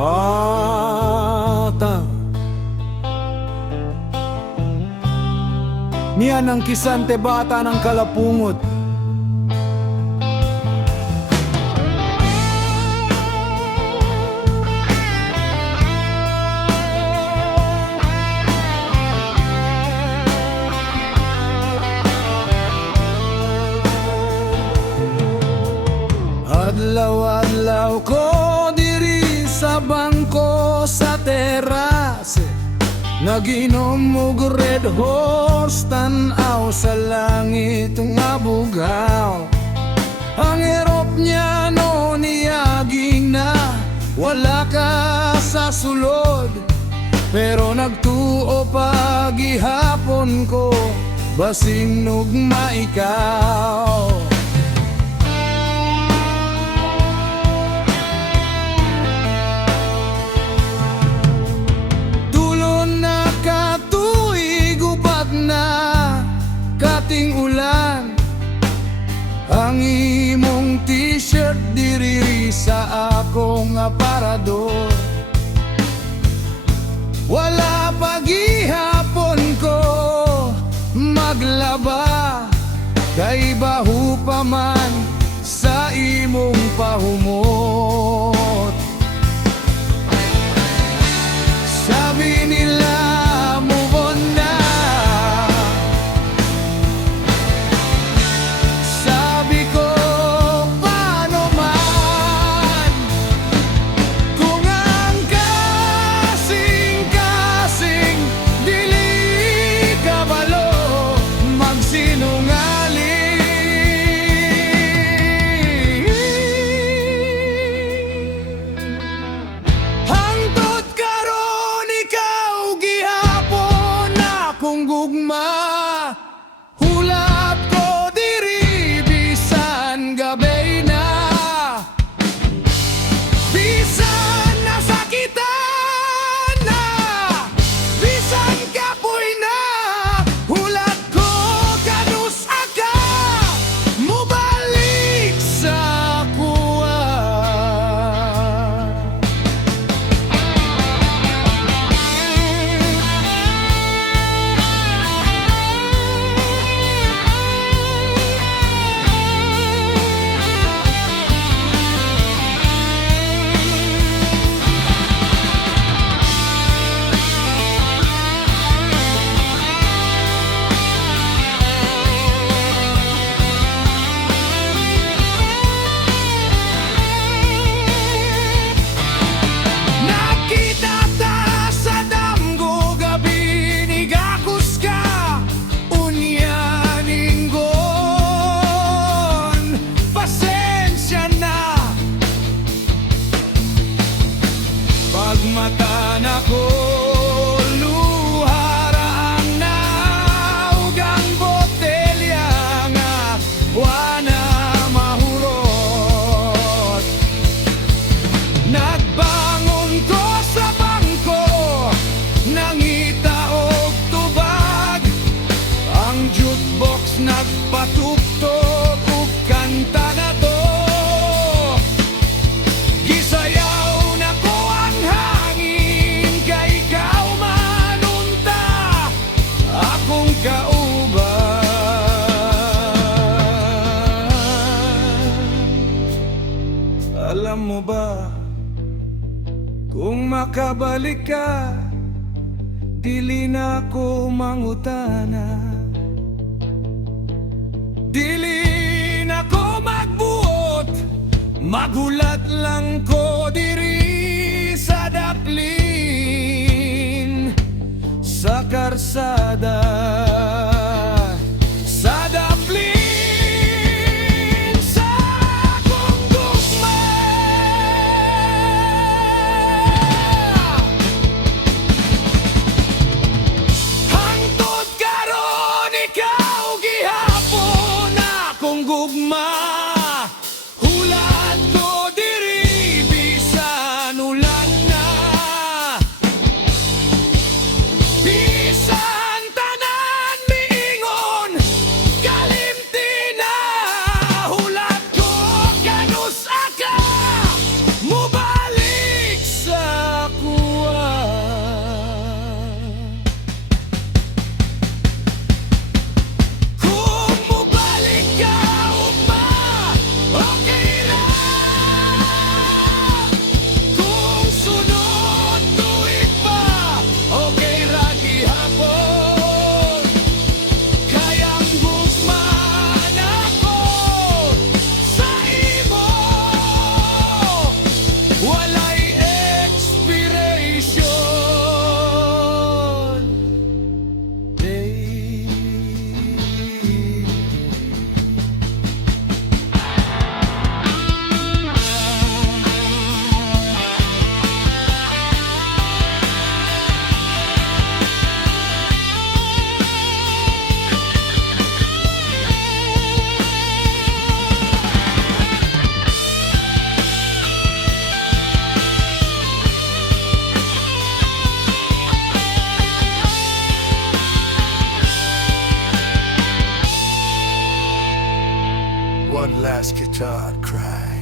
bata. Niyan ang kisante bata ng kalapungot. Adlaw-adlaw ko diri sa bangko sa terase, naginom og Red Horse, tan-aw sa langit nga bugaw. Ang erop niya no niyaging na wala ka sa sulod, pero nagtuo pa gihapon ko basing nugma ikaw. Kating ulan ang imong t-shirt diri sa akong aparador. Wala pagihapon ko maglaba, kay baho pa man sa imong pahumot. Sabi nila gugma, hulap ko diri bisan gabay na, bisan nasakitan na, bisan kapoy na, hulat ko kanus ka mubalik sa kuwa. Mata na ko luhara ang naugang botelya nga wana mahurot. Nagbangon ko sa bangko, nangita og tubag, ang jukebox nagpatugtog og kanta na to. Alam mo ba, kung makabalik ka, dili na ko mangutana, dili na ko magbuot, magulat lang ko diri sa daplin, sa karsada. Gugma, hulat ko diri bisan ulan na, bisan tanan. One last guitar cry.